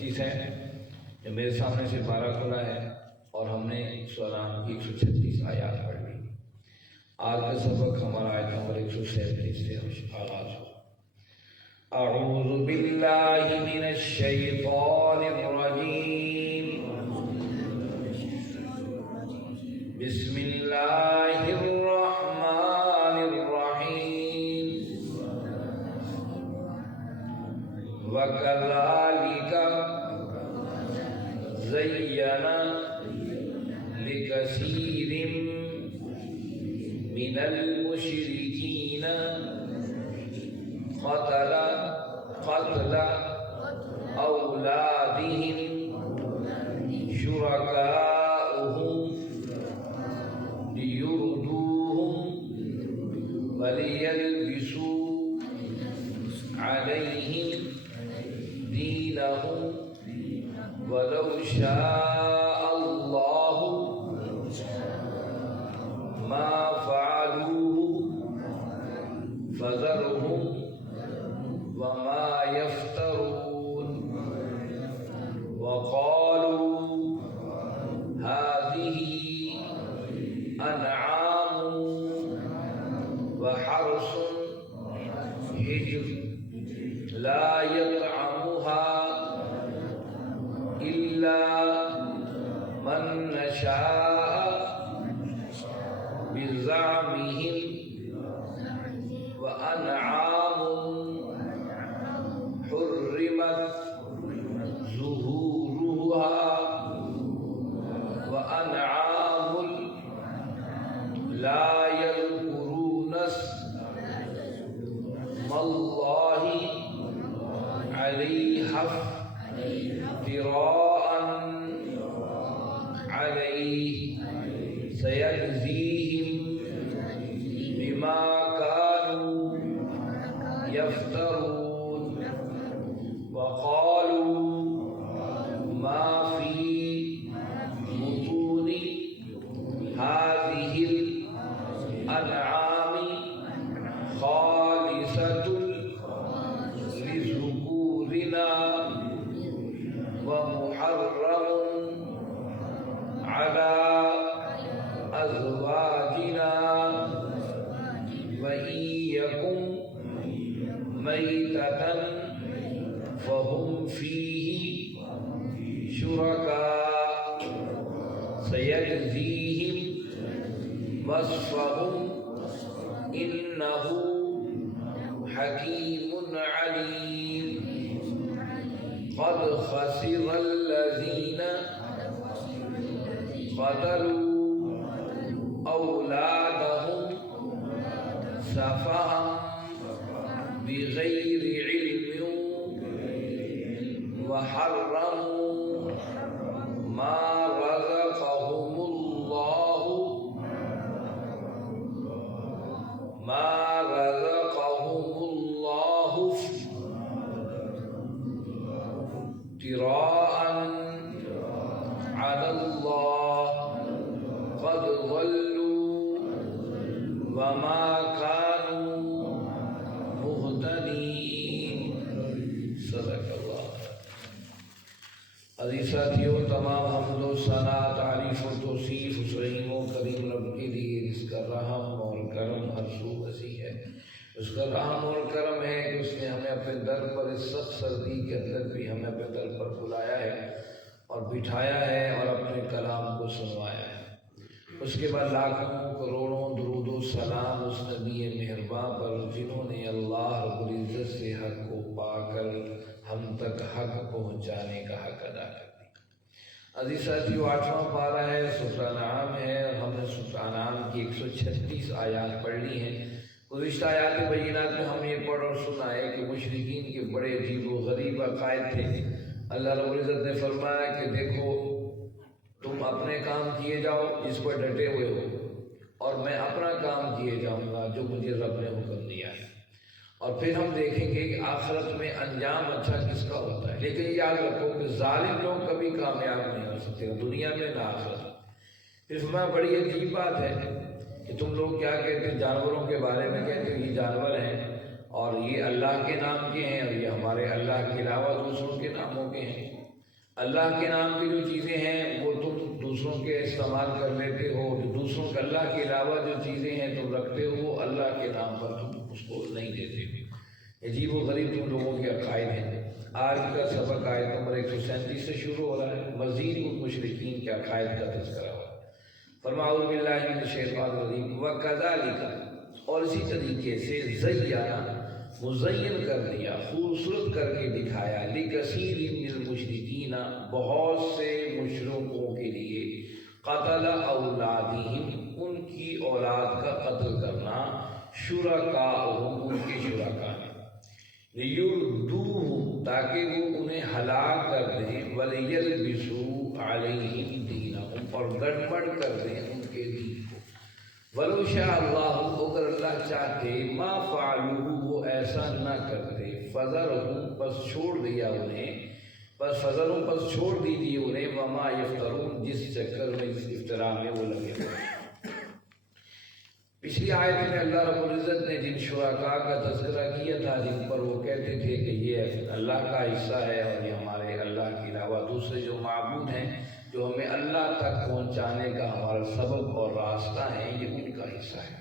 136 ہیں. میرے سامنے سے 12 کھلا ہے اور ہم نے سورہ کی 136 آیات پڑھ لی. آج کا سبق ہمارا آیت نمبر 137 سے آغاز ہو. اعوذ باللہ من الشیطان الرجیم. بسم اللہ الرحمن الرحیم. وَكَذَلِكَ زَيَّنَ لِكَثِيرٍ مِنَ الْمُشْرِكِينَ قتل أولادهم شركاؤهم ليردوهم وليلبسوا عليهم دينهم ولو شاء الله ما فعلوه فذرهم وما يفترون. وقالوا هذه أنعام وحرث حجر لا يطعمها إلا من نشاء بزعمهم وأنعام حرمت ظهورها وأنعام لا يذكرون اسم الله عليها افتراء عليه سيجزيهم بما كانوا يفترون. وقالوا ما في بطون هذه الأنعام خالصة لذكورنا ومحرم على أزواجنا وإن يكن ميتة فهم فيه شركاء سيجزيهم وصفهم إنه حكيم عليم. قد خسر الذين قتلوا أولادهم سفها بغير علم وحرموا ما رزقهم الله افتراء على الله قد ضلوا وما كانوا مهتدين. صدق اللہ. عزیز ساتھیوں، تمام حمد و ثنا، تعریف و توصیف اس رحیم و کریم رب کے لیے جس کا رحم اور کرم ہر سو وسیع ہے. اس کا رحم اور کرم ہے کہ اس نے ہمیں اپنے در پر اس سخت سردی کے اندر بھی ہمیں اپنے در پر بلایا ہے اور بٹھایا ہے اور اپنے کلام کو سنوایا ہے. اس کے بعد لاکھوں کروڑوں درود و سلام اس نبی مہرباں پر جنہوں نے اللہ رب العزت سے حق کو پا کر ہم تک حق پہنچانے کا حق ادا کر دیا. عزیز ساتھیو، 8واں پارہ ہے، سورہ انعام ہے اور ہم نے سورہ انعام کی 136 آیات پڑھ لی ہیں. گزشتہ آیات بینات میں ہم یہ پڑھ اور سنا ہے کہ مشرکین کے بڑے عجیب و غریب عقائد تھے. اللہ رب العزت نے فرمایا کہ دیکھو، تم اپنے کام کیے جاؤ جس پر ڈٹے ہوئے ہو، اور میں اپنا کام کیے جاؤں گا جو مجھے رب نے حکم دیا ہے. اور پھر ہم دیکھیں گے کہ آخرت میں انجام اچھا کس کا ہوتا ہے. لیکن یاد رکھو کہ ظالم لوگ کبھی کامیاب نہیں ہو سکتے دنیا میں نہ آخرت. اس میں بڑی عجیب بات ہے کہ تم لوگ کیا کہتے ہیں جانوروں کے بارے میں، کہتے ہیں یہ جانور ہیں اور یہ اللہ کے نام کے ہیں اور یہ ہمارے اللہ کے علاوہ دوسروں کے ناموں کے ہیں. اللہ کے نام کی جو چیزیں ہیں وہ تم دوسروں کے استعمال کر لیتے ہو، جو دوسروں کے اللہ کے علاوہ جو چیزیں ہیں تم رکھتے ہو وہ اللہ کے نام پر تم اس کو نہیں دیتے۔ عجیب و غریب تم لوگوں کے عقائد ہیں۔ آج کا سبق آیت نمبر 137 سے شروع ہو رہا ہے، مزید ان مشرکین کے عقائد کا تذکرہ ہوا ہے۔ فرمایا اعوذ باللہ من الشیطان الرجیم وَكَذَلِكَ، اور اسی طریقے سے زیّنَ، مزین کر دیا، خوبصورت کر کے دکھایا، لِكَثِيرٍ مِّنَ الْمُشْرِكِينَ، بہت سے مشرکوں کے لیے، قتل اولادہم، ان کی اولاد کا قتل کرنا، شرکاءہم، ان کے شرکاء ہیں، لیردوہم، تاکہ وہ انہیں ہلاک کر دیں، ولیلبسوا علیہم دینہم، اور گڑبڑ کر دیں ان کے دین کو، ولو شاء اللہ، اگر اللہ چاہتے، ما فعلوہ، وہ ایسا نہ کرتے، فذرہم، پس چھوڑ دیا انہیں، فذرہم، پس چھوڑ دیجیے انہیں، وما یفترون، جس چکر میں، جس افتراء میں وہ لگے ہوئے۔ پچھلی آیت میں اللہ رب العزت نے جن شرکاء کا تذکرہ کیا تھا، جن پر وہ کہتے تھے کہ یہ اللہ کا حصہ ہے اور یہ ہمارے اللہ کے علاوہ دوسرے جو معبود ہیں جو ہمیں اللہ تک پہنچانے کا ہمارا سبب اور راستہ ہے، یہ ان کا حصہ ہے۔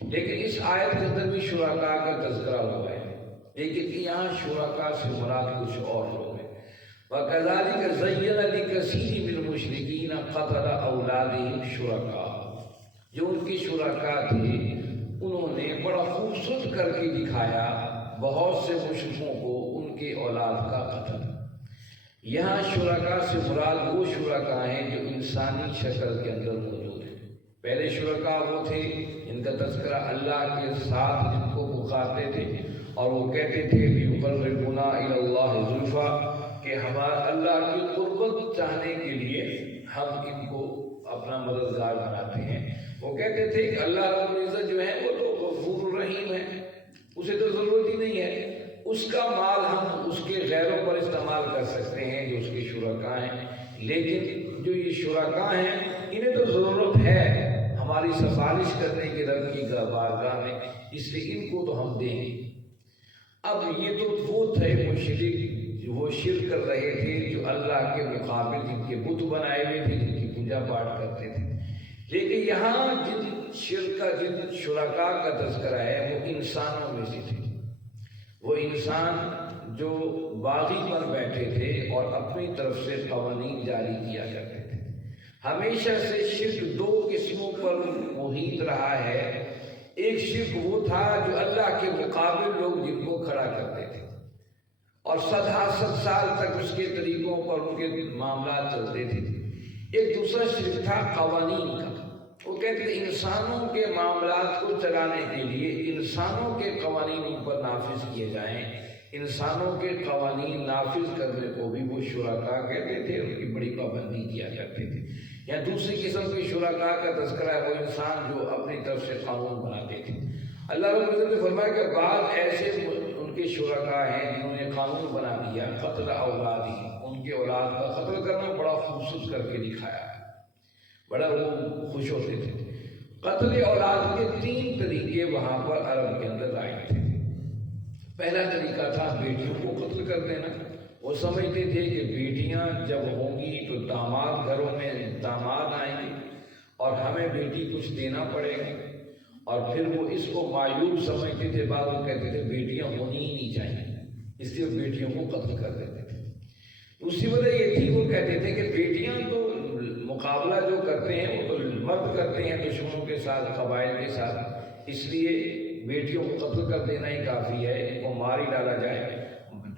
لیکن اس آیت کے اندر بھی شرکاء کا تذکرہ ہوا ہے، لیکن یہاں شرکاء سے مراد کچھ اور لوگ ہیں۔ وَكَذَلِكَ زَيَّنَ لِكَثِيرٍ مِّنَ الْمُشْرِكِينَ قَتْلَ أَوْلَادِهِمْ شُرَكَاءَ، جو ان کے شرکاء تھے انہوں نے بڑا خوبصورت کر کے دکھایا بہت سے مشرکوں کو ان کے اولاد کا قتل۔ یہاں شرکاء سے مراد وہ شرکاء ہیں جو انسانی شکل کے اندر موجود ہیں۔ پہلے شرکاء وہ تھے جن کا تذکرہ اللہ کے ساتھ جن کو پکارتے تھے اور وہ کہتے تھے یقربونا الی اللہ زلفیٰ، کہ ہمارا اللہ کی قربت چاہنے کے لیے ہم ان کو اپنا مددگار بناتے ہیں۔ وہ کہتے تھے کہ اللہ رب العزت جو ہے وہ تو غفور الرحیم ہے، اسے تو ضرورت ہی نہیں ہے، اس کا مال ہم اس کے غیروں پر استعمال کر سکتے ہیں جو اس کے شرکاء ہیں، لیکن جو یہ شرکاء ہیں انہیں تو ضرورت ہے ہماری سفارش کرنے کے رب کی بارگاہ میں، اس لیے ان کو تو ہم دیں گے۔ اب یہ تو وہ تھے مشرک، وہ شرک کر رہے تھے جو اللہ کے مقابل جن کے بت بنائے ہوئے تھے، جن کی پوجا پاٹ کرتے تھے۔ لیکن یہاں جن شرکاء کا تذکرہ ہے وہ انسانوں میں سے تھے، وہ انسان جو باغی پر بیٹھے تھے اور اپنی طرف سے قوانین جاری کیا کرتے تھے۔ ہمیشہ سے شرک دو قسموں پر محیط رہا ہے۔ ایک شرک وہ تھا جو اللہ کے مقابل لوگ جن کو کھڑا کرتے تھے اور 70 سال تک اس کے طریقوں پر ان کے معاملات چلتے تھے۔ ایک دوسرا شرک تھا قوانین کا، وہ کہتے ہیں انسانوں کے معاملات کو چلانے کے لیے انسانوں کے قوانین ان پر نافذ کیے جائیں، انسانوں کے قوانین نافذ کرنے کو بھی وہ شرکاء کہتے تھے، ان کی بڑی پابندی کیا کرتے تھے۔ یا دوسری قسم کے شرکاء کا تذکرہ ہے وہ انسان جو اپنی طرف سے قانون بناتے تھے۔ اللہ رب العزت نے فرمایا کہ بعض ایسے ان کے شرکاء ہیں جنہوں نے قانون بنا دیا، قتل اولادہم، ان کے اولاد کا قتل کرنا بڑا خوبصورت کر کے دکھایا ہے، بڑا وہ خوش ہوتے تھے۔ قتل اولاد کے 3 طریقے وہاں پر عرب کے اندر آئے تھے۔ پہلا طریقہ تھا بیٹیوں کو قتل کر دینا۔ وہ سمجھتے تھے کہ بیٹیاں جب ہوں گی تو داماد، گھروں میں داماد آئیں گے اور ہمیں بیٹی کچھ دینا پڑے گا، اور پھر وہ اس کو معیوب سمجھتے تھے۔ بعض لوگ کہتے تھے بیٹیاں ہونی ہی نہیں چاہیے، اس لیے بیٹیوں کو قتل کر دیتے تھے۔ دوسری وجہ یہ تھی وہ کہتے تھے کہ بیٹیاں تو مقابلہ جو کرتے ہیں وہ تو مرد کرتے ہیں دشمنوں کے ساتھ، قبائل کے ساتھ، اس لیے بیٹیوں کو قتل کر دینا ہی کافی ہے، ان کو مار ہی ڈالا جائے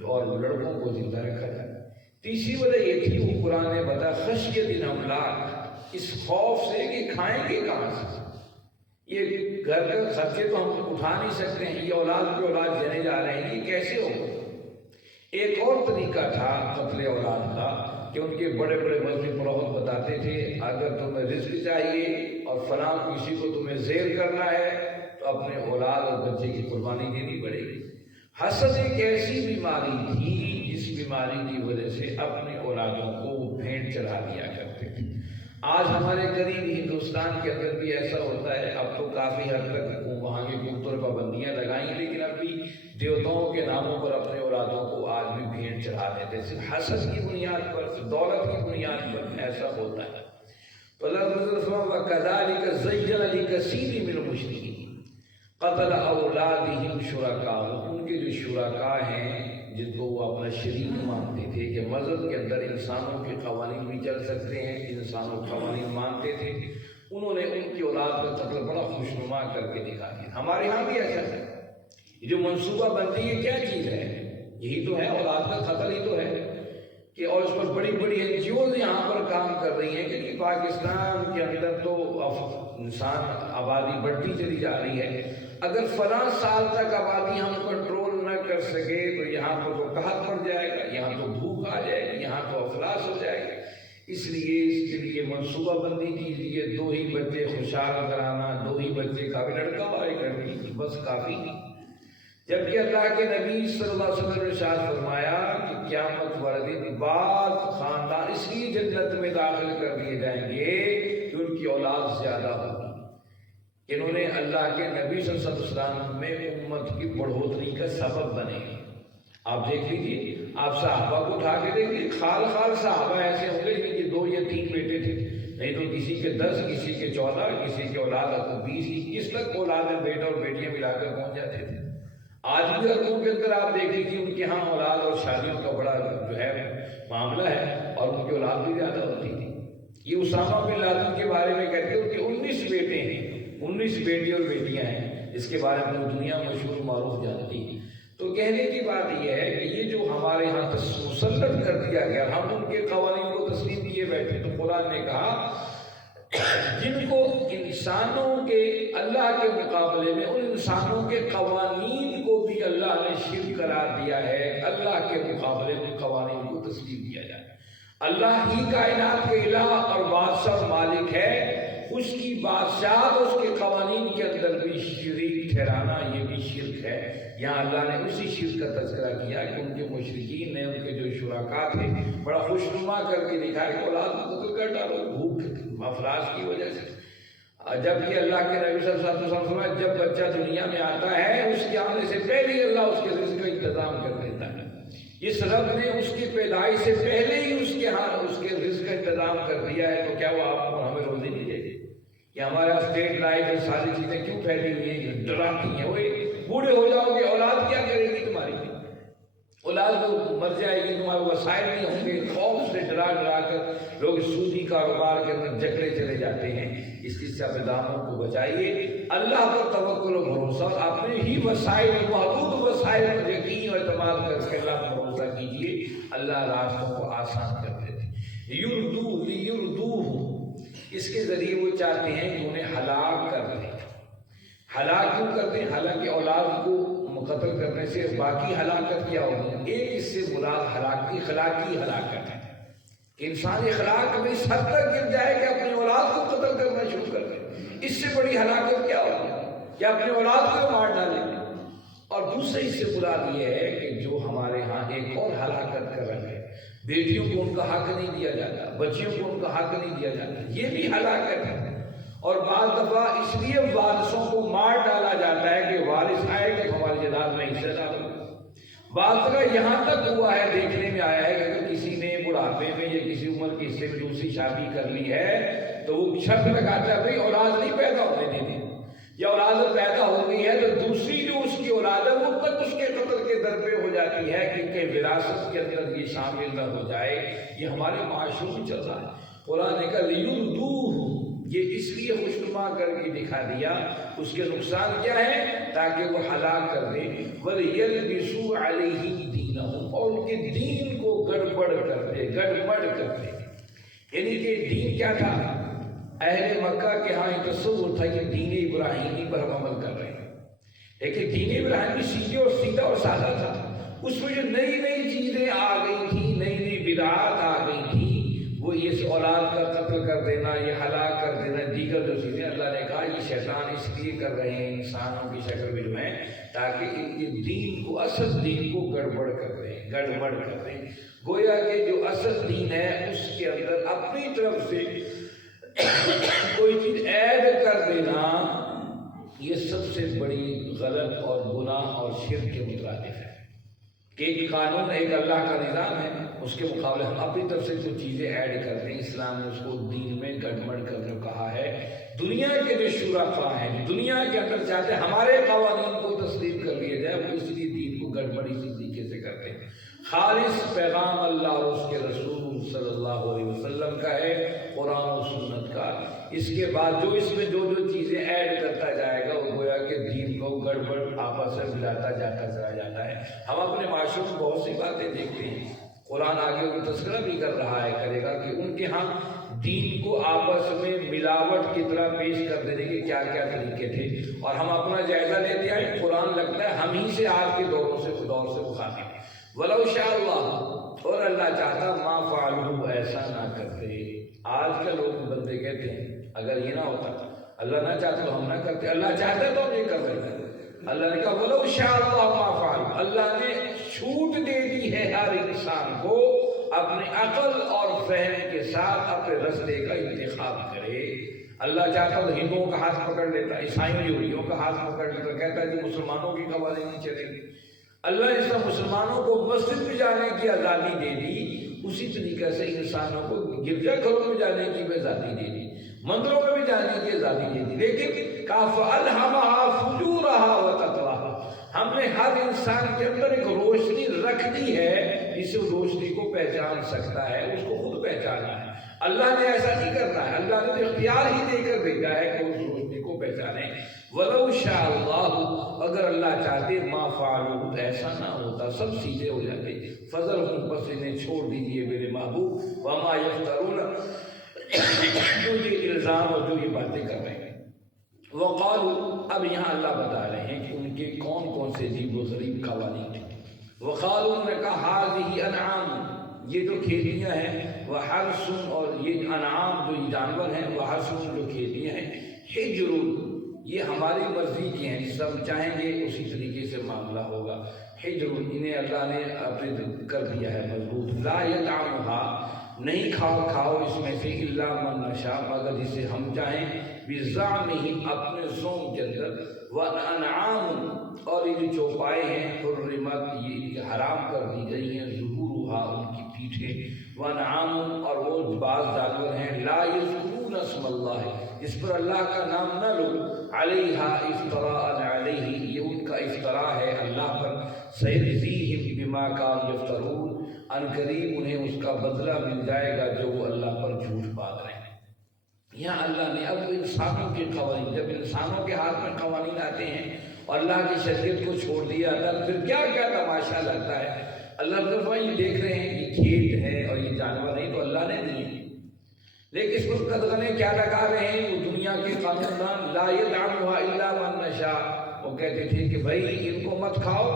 اور لڑکوں کو زندہ رکھا جائے۔ تیسری وجہ یہ تھی، وہ قرآن نے بتا خشیۃ الاملاک، اس خوف سے کہ کھائیں گے کہاں سے، یہ گھر کے خرچے تو ہم اٹھا نہیں سکتے ہیں، یہ اولاد کی اولاد جنے جا رہے ہیں، یہ کیسے ہوگا۔ ایک اور طریقہ تھا قتل اولاد کا کہ ان کے بڑے بڑے مذہبی پروہت بتاتے تھے اگر تمہیں رزق چاہیے اور فلاں کسی کو تمہیں زیر کرنا ہے تو اپنے اولاد اور بچے کی قربانی دینی پڑے گی۔ حسد ایک ایسی بیماری تھی جس بیماری کی وجہ سے اپنی اولادوں کو بھیڑ چڑھا دیا کرتے تھے۔ آج ہمارے قریب ہندوستان کے اندر بھی ایسا ہوتا ہے، اب تو کافی حد تک وہاں کی حکومتوں نے پابندیاں لگائیں، لیکن اب بھی دیوتاؤں کے ناموں پر اپنے اولادوں کو آج بھی بھیڑ چڑھا دیتے، صرف حسد کی بنیاد پر، دولت کی بنیاد پر ایسا ہوتا ہے۔ وَكَذَلِكَ زَيَّنَ لِكَثِيرٍ مِّنَ الْمُشْرِكِينَ قَتْلَ أَوْلَادِهِمْ شُرَكَاءُ، ان کے جو شرکاء ہیں جن کو وہ اپنا شریک مانتے تھے کہ مذہب کے اندر انسانوں کے قوانین بھی چل سکتے ہیں، انسانوں کے قوانین مانتے تھے، انہوں نے ان کی اولاد کا قتل بڑا خوشنما کر کے دکھا دیا۔ ہمارے ہاں بھی ایسا ہے، یہ جو منصوبہ بندی ہے کیا چیز ہے؟ یہی تو ہے، اولاد کا قتل ہی تو ہے کہ، اور اس پر بڑی بڑی این جی اوز یہاں پر کام کر رہی ہیں کہ پاکستان کے اندر تو انسان آبادی بڑھتی چلی جا رہی ہے، اگر فلاں سال تک آبادی ہم کنٹرول نہ کر سکے تو یہاں پر تو قحط پڑ جائے گا، یہاں تو بھوک آ جائے گی، یہاں تو افلاس ہو جائے گا۔ اس لیے اس کے لیے منصوبہ بندی کیجیے، 2 ہی بچے خوشحال کرانا، 2 ہی بچے کافی، لڑکا ہو ایک لڑکی بس کافی نہیں۔ جبکہ اللہ کے نبی صلی اللہ علیہ وسلم نے ارشاد فرمایا کہ قیامت والے دن بعض خاندان اس لیے جنت میں داخل کر دیے جائیں گے کہ ان کی اولاد زیادہ ہوگی، انہوں نے اللہ کے نبی صلی اللہ علیہ وسلم میں امت کی بڑھوتری کا سبب بنے۔ آپ دیکھ لیجیے، آپ صحابہ کو اٹھا کے دیکھ لیجیے، خال صحابہ ایسے ہوں گے جن کے 2 یا 3 بیٹے تھے، نہیں تو کسی کے 10، کسی کے 14، کسی کے اولاد 20، 21 تک اولاد بیٹا اور بیٹیاں ملا کر پہنچ جاتے تھے۔ آج بھی گھروں کے اندر آپ دیکھ لیجیے ان کے ہاں اولاد اور شادیوں کا بڑا جو ہے معاملہ ہے، اور ان کی اولاد بھی زیادہ ہوتی تھی۔ یہ اسامہ بن لادن کے بارے میں کہتے ہیں ان کے 19 بیٹے ہیں، 19 بیٹی اور بیٹیاں ہیں، اس کے بارے میں دنیا مشہور معروف جانتی ہے۔ تو کہنے کی بات یہ ہے کہ یہ جو ہمارے ہاں مسلط کر دیا گیا، ہم ان کے قوانین کو تسلیم کیے بیٹھے، تو قرآن نے کہا جن کو انسانوں کے اللہ کے مقابلے میں ان انسانوں کے قوانین کو بھی اللہ نے شرک قرار دیا ہے، اللہ کے مقابلے میں قوانین کو تسلیم کیا جائے۔ اللہ ہی کائنات کے الہ اور بادشاہ مالک ہے، اس کی بادشاہت اس کے قوانین کے اندر بھی شریک ٹھہرانا یہ بھی شرک ہے۔ یہاں اللہ نے اسی شرک کا تذکرہ کیا کہ ان کے مشرکین نے ان کے جو شرکاء تھے بڑا خوشنما کر کے دکھایا کہ اولاد کو قتل کر ڈالو بھوک افلاس کی وجہ سے۔ جبکہ اللہ کے نبی صلی اللہ علیہ وسلم فرمایا جب بچہ دنیا میں آتا ہے اس کے آنے سے پہلے ہی اللہ اس کے رزق کا انتظام کر دیتا ہے۔ اس رب نے اس کی پیدائش سے پہلے ہی اس کے رزق کا انتظام کر دیا ہے، تو کیا وہ آپ کو ہمیں روزی نہیں دے گی؟ کہ ہمارا اسٹیٹ لائف میں ساری چیزیں کیوں پھیلی ہوئی ہیں، ڈراتی ہیں، وہ بوڑھے ہو جاؤ گے اولاد کیا کرے گی تمہاری؟ اولاد تو مر جائے گی، تمہارے وسائل نہیں ہوں گے۔ خوف سے ڈرا کر لوگ سودی کاروبار کے اندر جکڑے چلے جاتے ہیں۔ اس کی سے اپنے داموں کو بچائیے، اللہ پر توکل و بھروسہ، اپنے ہی وسائل محدود وسائل پر یقین اور اعتماد کر کے اللہ پر بھروسہ کیجیے، اللہ راستوں کو آسان کر دیتے ہیں۔ یردوہ، اس کے ذریعے وہ چاہتے ہیں کہ انہیں ہلاک کر دیں۔ ہلاک کیوں کرتے ہیں؟ حالانکہ اولاد کو قتل کرنے سے باقی ہلاکت کیا ہوگی؟ ایک اس سے مراد اخلاقی ہلاکت ہے کہ انسان اخلاق میں اس حد تک گر جائے کہ اپنی اولاد کو قتل کرنا شروع کر دے۔ اس سے بڑی ہلاکت کیا ہوگی کہ اپنے اولاد کو مار ڈالیں۔ اور دوسرے اس سے مراد یہ ہے کہ جو ہمارے ہاں ایک اور ہلاکت کر رہے ہیں، بیٹیوں کو ان کا حق نہیں دیا جاتا، بچیوں کو ان کا حق نہیں دیا جاتا، یہ بھی ہلاکت ہے۔ اور بعض دفعہ اس لیے وارثوں کو مار ڈالا جاتا ہے کہ وارث آئے کہ ہماری جائیداد میں حصہ ڈالو۔ بعض جگہ یہاں تک ہوا ہے، دیکھنے میں آیا ہے کہ اگر کسی نے بڑھاپے میں یا کسی عمر کے حصے میں دوسری شادی کر لی ہے تو وہ شرط لگاتا ہے بھائی اولاد نہیں پیدا ہونے دینی، یا اولاد پیدا ہو گئی ہے تو دوسری جو اس کی اولاد ہے وہ تک اس کے قتل کے در پہ ہو جاتی ہے کہ وراثت کے اندر یہ شامل نہ ہو جائے۔ یہ ہمارے معاشرے میں چل رہا ہے۔ قرآن نے کہا لیردوہ، یہ اس لیے خوشنما کر کے دکھا دیا، اس کے نقصان کیا ہے تاکہ وہ ہلاک کر دیں۔ وَلْيَلْبِسُوا عَلَيْهِ دِينَهُمْ، اور ان کے دین کو گڑبڑ کر دے، گڑبڑ کر دے۔ یعنی کہ دین کیا تھا؟ اہل مکہ کے ہاں ایک تصور تھا کہ دین ابراہیمی پر ہم عمل کر رہے ہیں، لیکن دین ابراہیمی سیدھے اور سیدھا اور سادہ تھا۔ اس میں جو نئی نئی چیزیں آ گئی تھیں، نئی نئی بدعات آ گئی تھیں، وہ یہ اولاد کا قتل کر دینا، یہ ہلاک کر دینا، دیگر جو چیزیں، اللہ نے کہا یہ شیطان اس لیے کر رہے ہیں انسانوں کی شکل میں جو ہیں تاکہ ان کے دین کو، اصل دین کو گڑبڑ کر دیں، گڑبڑ کر دیں۔ گویا کہ جو اصل دین ہے اس کے اندر اپنی طرف سے کوئی چیز ایڈ کر دینا یہ سب سے بڑی غلط اور گناہ اور شرک کے مترادف ہے کہ ایک قانون ایک اللہ کا نظام ہے، اس کے مقابلے ہم اپنی طرف سے جو چیزیں ایڈ کرتے ہیں، اسلام نے اس کو دین میں گڑبڑ کرنے کو کہا ہے۔ دنیا کے جو شرکاء ہیں دنیا کے اندر چاہتے ہیں ہمارے قوانین کو تسلیم کر لیا جائے، وہ اسی لیے دین کو گڑبڑ اسی طریقے سے کرتے ہیں۔ خالص پیغام اللہ اور اس کے رسول صلی اللہ علیہ وسلم کا ہے، قرآن و سنت کا۔ اس کے بعد جو اس میں جو چیزیں ایڈ کرتا جائے گا وہ گویا کہ دین کو گڑبڑ آپس میں ملاتا جاتا چلا جاتا ہے۔ ہم اپنے معاشرے میں بہت سی باتیں دیکھتے ہیں، قرآن آگے ان تذکرہ بھی کر رہا ہے، کرے گا کہ ان کے ہاں دین کو آپس میں ملاوٹ کی طرح پیش کر دینے کے کیا کیا طریقے تھے، اور ہم اپنا جائزہ لیتے آئے۔ قرآن لگتا ہے ہم ہی سے آج کے دور سے مخاطب ہے۔ وَلَوْ شَاءَ اللَّهُ، اور اللہ چاہتا مَا فَعَلُوهُ، ایسا نہ کرتے۔ آج کے لوگ بندے کہتے ہیں اگر یہ نہ ہوتا، اللہ نہ چاہتا تو ہم نہ کرتے، اللہ چاہتا تو ہم یہ کر رہے ہیں۔ اللہ نے کہا وَلَوْ شَاءَ اللَّهُ مَا فَعَلُوهُ، اللہ نے چھوٹ دے دی ہے ہر انسان کو اپنی عقل اور فہم کے ساتھ اپنے رستے کا انتخاب کرے۔ اللہ چاہتا تو ہندوؤں کا ہاتھ پکڑ لیتا، عیسائیوں یہودیوں کا ہاتھ پکڑ لیتا، کہتا ہے کہ مسلمانوں کی قوانین نہیں چلیں گی۔ اللہ نے جس مسلمانوں کو مسجد میں جانے کی آزادی دے دی، اسی طریقے سے انسانوں کو گرجا گھروں میں جانے کی بھی آزادی دے دی، مندروں میں بھی جانے کی آزادی دے دی، لیکن فَأَلْهَمَهَا فُجُورَهَا وَتَقْوَاهَا، ہم نے ہر انسان کے اندر ایک روشنی رکھ دی ہے، جس روشنی کو پہچان سکتا ہے، اس کو خود پہچانا ہے۔ اللہ نے ایسا نہیں کرنا ہے، اللہ نے اختیار ہی دے کر بھیجا ہے کہ اس روشنی کو پہچانے۔ وَلَوْ شَاءَ اللَّهُ، اگر اللہ چاہتے مَا فَعَلُوهُ، ایسا نہ ہوتا، سب سیدھے ہو جاتے۔ فَذَرْهُمْ، بس انہیں چھوڑ دیجئے میرے محبوب، وَمَا يَفْتَرُونَ، جو یہ الزام اور جو یہ باتیں کر رہے ہیں۔ وَقَالُوا، اب یہاں اللہ بتا رہے ہیں کہ ان کے کون کون سے عجیب و غریب قوانین تھے۔ وَقَالُوا، نے کہا هَذِهِ أَنْعَامٌ، یہ جو کھیتیاں ہیں، وَحَرْثٌ، اور یہ انعام جو جانور ہیں، وَحَرْثٌ، جو کھیتیاں ہیں، حِجْرٌ، یہ ہماری مرضی کی ہیں، جس ہم چاہیں گے اسی طریقے سے معاملہ ہوگا۔ حجر، انہیں اللہ نے اپنے کر دیا ہے مضبوط۔ لا یطعمها، نہیں کھاؤ اس میں سے، الا من نشاء، مگر جسے ہم چاہیں، بزعمہ، اپنے زوم کے اندر، وانعام، اور یہ جو چوپائے ہیں، حرمت، یہ حرام کر دی گئی ہیں، ظہورها، ان کی پیٹھیں، وانعام، اور وہ بعض جانور ہیں، لا یذکرون اسم اللہ، اس پر اللہ کا نام نہ لو، علیہ افتراء علیہ، یہ ان کا افتراء ہے اللہ پر، سیجزیہم بما کانوا یفترون، ان قریب انہیں اس کا بدلہ مل جائے گا جو وہ اللہ پر جھوٹ باندھ رہے ہیں۔ یہاں اللہ نے اب انسانوں کے قوانین، جب انسانوں کے ہاتھ میں قوانین آتے ہیں اور اللہ کی شریعت کو چھوڑ دیا تھا، پھر کیا کیا تماشا لگتا ہے۔ اللہ تعالیٰ یہ دیکھ رہے ہیں یہ کھیت ہے اور یہ جانور نہیں تو اللہ نے دیے، لیکن اس پر قدغنے کیا لگا رہے ہیں وہ دنیا کے قانون دان، لا یطعمها الا من نشاء، وہ کہتے تھے کہ بھائی ان کو مت کھاؤ،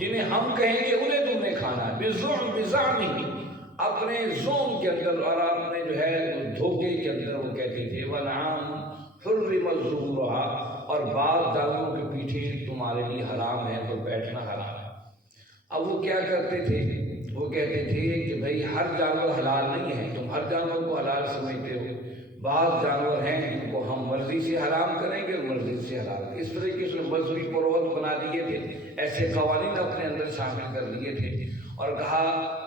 جنہیں ہم کہیں گے انہیں تم نے کھانا ہے، بزعمہ، اپنے زوم کے اندر اور اپنے جو ہے دھوکے کے اندر وہ کہتے تھے، وَالْعَامُ حُرِّمَتْ ظُهُورُهَا، اور بعض جانوروں کے پیچھے تمہارے لیے حرام ہے تو بیٹھنا حرام ہے۔ اب وہ کیا کرتے تھے، وہ کہتے تھے کہ بھائی ہر جانور حلال نہیں ہے، تم ہر جانور کو حلال سمجھتے ہو، بعض جانور ہیں جن کو ہم مرضی سے حرام کریں گے اور مرضی سے حلال کریں گے۔ اس طریقے سے مذہبی پروت بنا دیے تھے، ایسے قوانین اپنے اندر شامل کر دیے تھے، اور کہا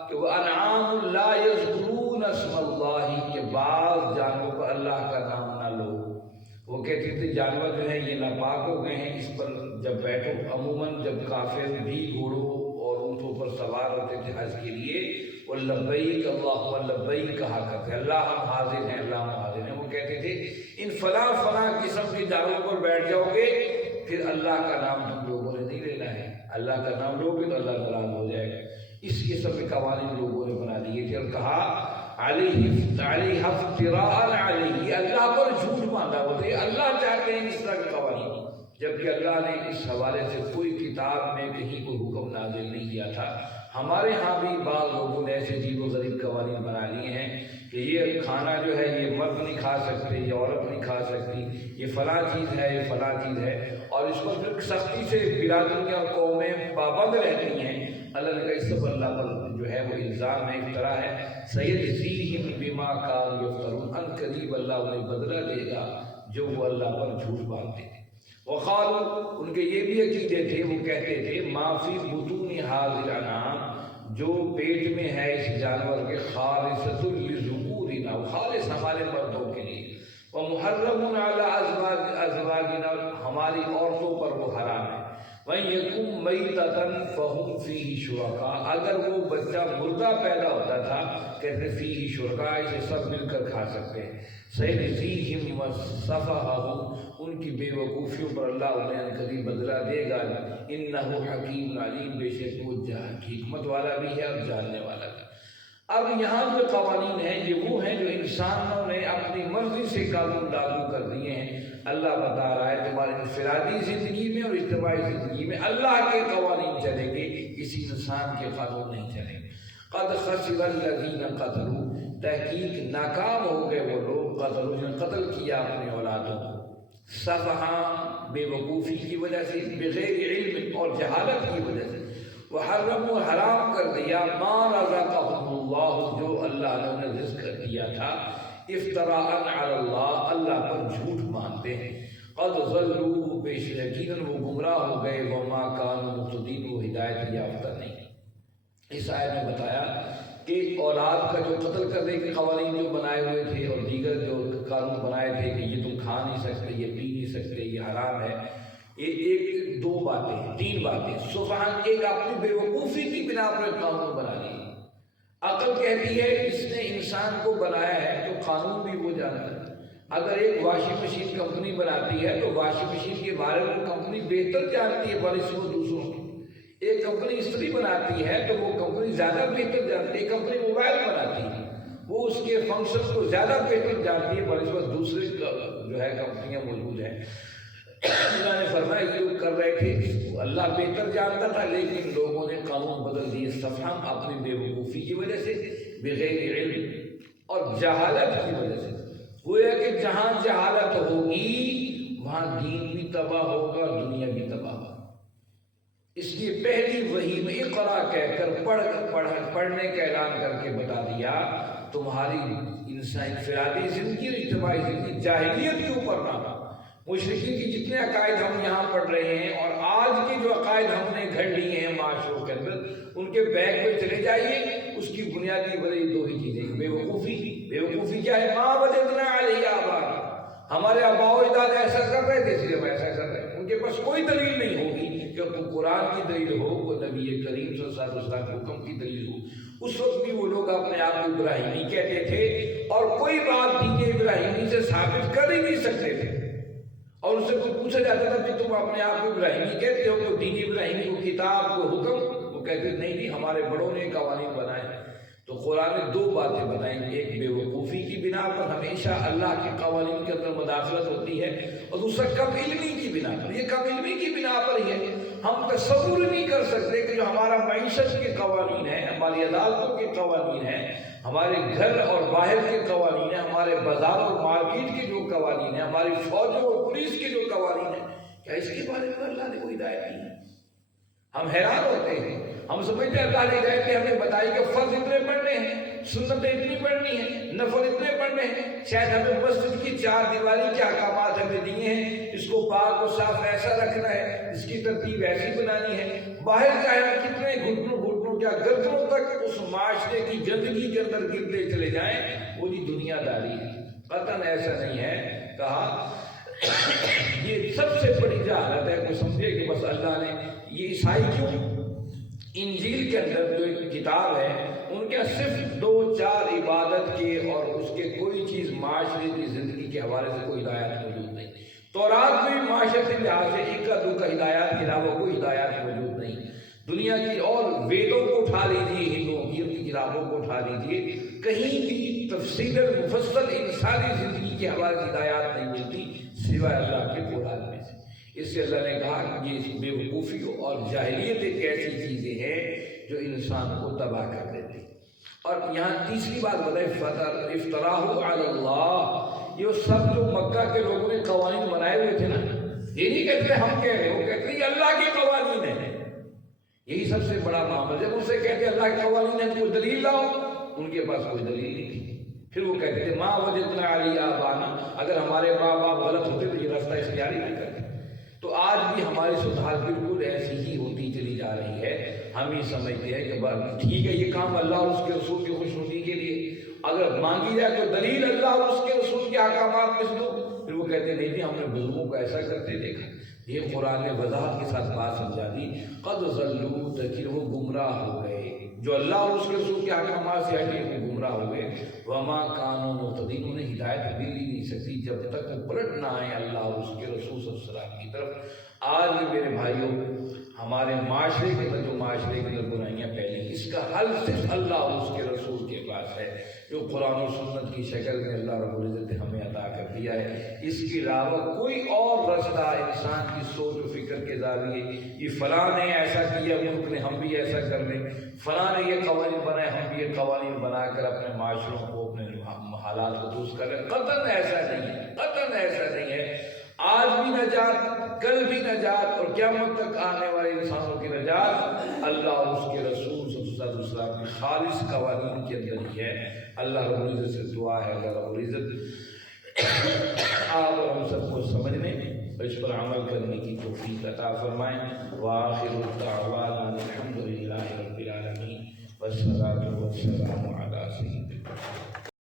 کہ وہ انعام لا یذکرون اسم اللہ، کہ بعض جانوروں پر اللہ کا نام نہ لو۔ وہ کہتے تھے جانور جو ہیں یہ ناپاک ہو گئے ہیں، اس پر جب بیٹھو، عموماً جب کافر بھی گھوڑوں اور اونٹوں پر سوار ہوتے تھے حج کے لیے، وہ لبیک اللہم لبیک کہا کرتے، اللہ ہم حاضر ہیں، اللہ ہم حاضر ہیں۔ وہ کہتے تھے ان فلاں قسم کے جانوروں پر بیٹھ جاؤ گے پھر اللہ کا نام تم لوگوں نے نہیں لینا ہے، اللہ کا نام لو گے تو اللہ ناراض ہو جائے گا۔ اس قسم کے قوانین لوگوں نے بنا دیے تھے، اور کہا علیہ افتراء علیہ، اللہ پر جھوٹ باندھا ہوتے، اللہ چاہتے ہیں اس طرح کے قوانین، جبکہ اللہ نے اس حوالے سے کوئی کتاب میں کہیں کوئی حکم نازل نہیں کیا تھا۔ ہمارے ہاں بھی بعض لوگوں نے ایسے عجیب و غریب قوانین بنا لیے ہیں کہ یہ کھانا جو ہے یہ مرد نہیں کھا سکتے، یہ عورت نہیں کھا سکتی، یہ فلاں چیز ہے، یہ فلاں چیز ہے، اور اس پر پھر سختی سے برادریاں اور قومیں پابند رہتی ہیں۔ اللہ نے کہا اس سب اللہ پر جو ہے وہ الزام ہے، افطرا ہے۔ سیجزیہم بما کانوا یفترون، ان قریب اللہ انہیں بدلہ دے گا جو وہ اللہ پر جھوٹ باندھتے تھے۔ وقالوا، ان کے یہ بھی عقیدے تھے، وہ کہتے تھے ما فی بطون ھذی الانعام، جو پیٹ میں ہے اس جانور کے، خالصۃ لذکورنا، خالص ہمارے مردوں کے لیے، ومحرم علی ازواجنا، ہماری عورتوں پر وہ حرام ہے۔ وَإِن يَكُن مَيْتَةً فَهُمْ فِيهِ شُرَكَاء، اگر وہ بچہ مردہ پیدا ہوتا تھا کہتے فِيهِ شُرَكَاء، اسے سب مل کر کھا سکتے ہیں۔ سَيَجْزِيهِمْ وَصَفَحَهُمْ، ان کی بے وقوفیوں پر اللہ انہیں عنقریب بدلہ دے گا۔ إِنَّهُ حَكِيمٌ عَلِيمٌ، بے شک وہ حکمت والا بھی ہے اور جاننے والا بھی۔ اب یہاں جو قوانین ہیں یہ وہ ہیں جو انسانوں نے اپنی مرضی سے قانون لاگو کر دیے ہیں۔ اللہ بتا رہا ہے تمہاری انفرادی زندگی میں اور اجتماعی زندگی میں اللہ کے قوانین چلیں گے، کسی انسان کے قانون نہیں چلیں گے۔ قد خسر الذین قتلوا، تحقیق ناکام ہو گئے وہ لوگ، قتلوا جنہوں نے قتل کیا اپنے اولادوں کو، سفہاں بے وقوفی کی وجہ سے، بغیر علم اور جہالت کی وجہ سے، وحرموا حرام کر دیا ما رزقهم اللہ، جو اللہ نے انہیں رزق دیا تھا، افتراء علی اللہ، اللہ پر جھوٹ مانتے ہیں۔ قد ضلوا، بے شک یقیناً وہ گمراہ ہو گئے، وما كانوا مهتدین، وہ ہدایت یافتہ نہیں۔ اس آیت میں بتایا کہ اولاد کا جو قتل کرنے کے قوانین جو بنائے ہوئے تھے اور دیگر جو قانون بنائے تھے کہ یہ تم کھا نہیں سکتے، یہ پی نہیں سکتے، یہ حرام ہے، یہ ایک دو باتیں، تین باتیں۔ سفہاں، ایک اپنی بے وقوفی کی بنا پر قانون بنا لیے۔ عقل کہتی ہے اس نے انسان کو بنایا ہے تو قانون بھی وہ جانتا ہے۔ اگر ایک واشنگ مشین کمپنی بناتی ہے تو واشنگ مشین کے بارے میں کمپنی بہتر جانتی ہے بنسبت دوسروں کی۔ ایک کمپنی استری بناتی ہے تو وہ کمپنی زیادہ بہتر جانتی ہے۔ ایک کمپنی موبائل بناتی ہے وہ اس کے فنکشن کو زیادہ بہتر جانتی ہے بنسبت دوسرے جو ہے کمپنیاں موجود ہیں۔ اللہ نے فرمایا یہ لوگ کر رہے تھے، اللہ بہتر جانتا تھا لیکن لوگوں نے قانون بدل دیے، سفہاں اپنی بے وقوفی کی وجہ سے، بغیر علم اور جہالت کی وجہ سے۔ وہ ہے کہ جہاں جہالت ہوگی وہاں دین بھی تباہ ہوگا اور دنیا بھی تباہ ہوگا۔ اس لیے پہلی وحی میں اقرا کہہ کر پڑھنے کا اعلان کر کے بتا دیا تمہاری انسان انفرادی زندگی اور اجتماعی زندگی جاہلیت کے اوپر نہ ہو۔ مشرکین کی جتنے عقائد ہم یہاں پڑھ رہے ہیں اور آج کے جو عقائد ہم نے گھڑ لیے ہیں معاشروں کے اندر، ان کے بیک پہ چلے جائیے، اس کی بنیادی وجہ دو ہی چیزیں، بے وقوفی۔ بے وقوفی کیا ہے؟ ما وجدنا علیہ آباء، ہمارے آباء و اجداد ایسا کر رہے تھے اس لیے ہم ایسا کر رہے ہیں۔ ان کے پاس کوئی دلیل نہیں ہوگی کہ کوئی قرآن کی دلیل ہو، کوئی نبی کریم صلی اللہ علیہ وسلم کے حکم کی دلیل ہو۔ اس وقت بھی وہ لوگ اپنے آپ کو ابراہیمی کہتے تھے اور کوئی بات دین ابراہیمی سے ثابت کر ہی نہیں سکتے تھے۔ اور ان سے کوئی پوچھا جاتا تھا کہ تم اپنے آپ کو ابراہیمی کہتے ہو، تو دین ابراہیمی کو کتاب کو حکم، وہ کہتے نہیں نہیں ہمارے بڑوں نے قوانین بنائے۔ تو قرآن نے دو باتیں بتائیں، ایک بے وقوفی کی بنا پر ہمیشہ اللہ کے قوانین کے اندر مداخلت ہوتی ہے، اور دوسرا کم علمی کی بنا پر۔ یہ کم علمی کی بنا پر ہی ہے، ہم تصور نہیں کر سکتے کہ جو ہمارا معیشت کے قوانین ہیں، ہماری عدالتوں کے قوانین ہیں، ہمارے گھر اور باہر کے قوانین ہیں، ہمارے بازار اور مارکیٹ کے جو قوانین ہیں، ہماری فوجوں اور پولیس کے جو قوانین ہیں، کیا اس کے بارے میں اللہ نے کوئی ہدایت دی ہے؟ ہم حیران ہوتے ہیں، ہم سمجھتے ہیں اللہ نے ہدایت ہمیں بتائی کہ فرض اتنے پڑھنے ہیں، سنتیں اتنی پڑھنی ہیں، نفل اتنے پڑھنے ہیں، شاید ہمیں مسجد کی چار دیواری کے احکامات ہمیں دیے ہیں، اس کو پاک و صاف ایسا رکھنا ہے، اس کی ترتیب ایسی بنانی ہے۔ باہر چاہے ہم کتنے گھٹنوں کیا گردنوں تک اس معاشرے کی گندگی کے اندر گرتے چلے جائیں، وہ جی دنیا داری ہے۔ قطعاً ایسا نہیں ہے، کہا یہ سب سے بڑی جہالت ہے۔ کوئی سمجھے کہ بس اللہ نے یہ عیسائی کیوں انجیل کے اندر جو ایک کتاب ہے ان کے صرف 2-4 عبادت کے اور اس کے کوئی چیز معاشرے کی زندگی کے حوالے سے کوئی ہدایات موجود نہیں۔ تورات میں معاشرتی لحاظ سے اکا دکا ہدایات کے علاوہ کوئی ہدایات موجود نہیں۔ دنیا کی اور ویدوں کو اٹھا لیجیے، ہندوؤں کی ان کی کتابوں کو اٹھا لیجیے، کہیں بھی تفصیل مفصل انسانی زندگی کے حوالے سے ہدایات نہیں ملتی سوائے اللہ کے قرآن میں سے۔ اس سے اللہ نے کہا کہ یہ بے وقوفی اور جاہلیت ایک ایسی چیزیں ہیں جو انسان کو تباہ کر دیتی۔ اور یہاں تیسری بات بتائی، افتراء علی اللہ، یہ سب جو مکہ کے لوگوں نے قوانین بنائے ہوئے تھے نا، یہ نہیں کہتے ہم کہہ رہے، وہ کہتے یہ اللہ کے قوانین ہیں، یہی سب سے بڑا معاملہ. جب ان سے کہتے اللہ کے قوانین ہے کوئی دلیل لاؤ، ان کے پاس کوئی دلیل نہیں تھی. پھر وہ کہتے تھے ماں وجدنا علی آبانا، اگر ہمارے ماں باپ غلط ہوتے تو یہ راستہ اختیار ہی نہیں کرتے. تو آج بھی ہماری صورتحال بالکل ایسی ہی ہوتی چلی جا رہی ہے. ہم یہ سمجھتے ہیں کہ ٹھیک ہے یہ کام اللہ اور اس کے رسول کی خوشنودی کے لیے، اگر مانگی جائے تو دلیل اللہ اور اس کے رسول کے احکامات میں سے دو. پھر وہ کہتے نہیں جی ہم نے بزرگوں کو ایسا کرتے دیکھا. یہ قرآن نے وضاحت کے ساتھ بات سمجھا دی. قد ضلوا تاکہ وہ گمراہ ہو گئے، جو اللہ اور اس کے رسول کے احکامات سے ہٹے وہ گمراہ ہو گئے. وما کانوا مهتدین، انہیں ہدایت مل ہی نہیں سکتی جب تک وہ پلٹ نہ آئے اللہ اور اس کے رسول صلی اللہ علیہ وسلم کی طرف. آج بھی میرے بھائیوں ہمارے معاشرے کے اندر جو معاشرے کے اندر برائیاں پھیلی، اس کا حل صرف اللہ اور اس کے رسول کے پاس ہے، جو قرآن و سنت کی شکل میں اللہ رب العزت نے ہمیں عطا کر دیا ہے. اس کے علاوہ کوئی اور رستہ انسان کی سوچ و فکر کے ذریعے یہ فلاں نے ایسا کیا ملک نے ہم بھی ایسا کر لیں، فلاں نے یہ قوانین بنائے ہم بھی یہ قوانین بنا کر اپنے معاشروں کو اپنے حالات کو درست کر لیں. قطعاً ایسا نہیں ہے، قطعاً ایسا نہیں ہے. آج بھی نجات، کل بھی نجات اور قیامت تک آنے والے انسانوں کی نجات اللہ اور اس کے رسول صلی اللہ علیہ وسلم کی خالص قوانین کے اندر ہی ہے. اللہ رب العزت سے دعا ہے اللہ رب العزت آپ اور ہم سب کو سمجھنے اور اس پر عمل کرنے کی توفیق عطا فرمائیں. وآخر دعوانا الحمد للہ رب العالمین والصلاة والسلام علی سیدنا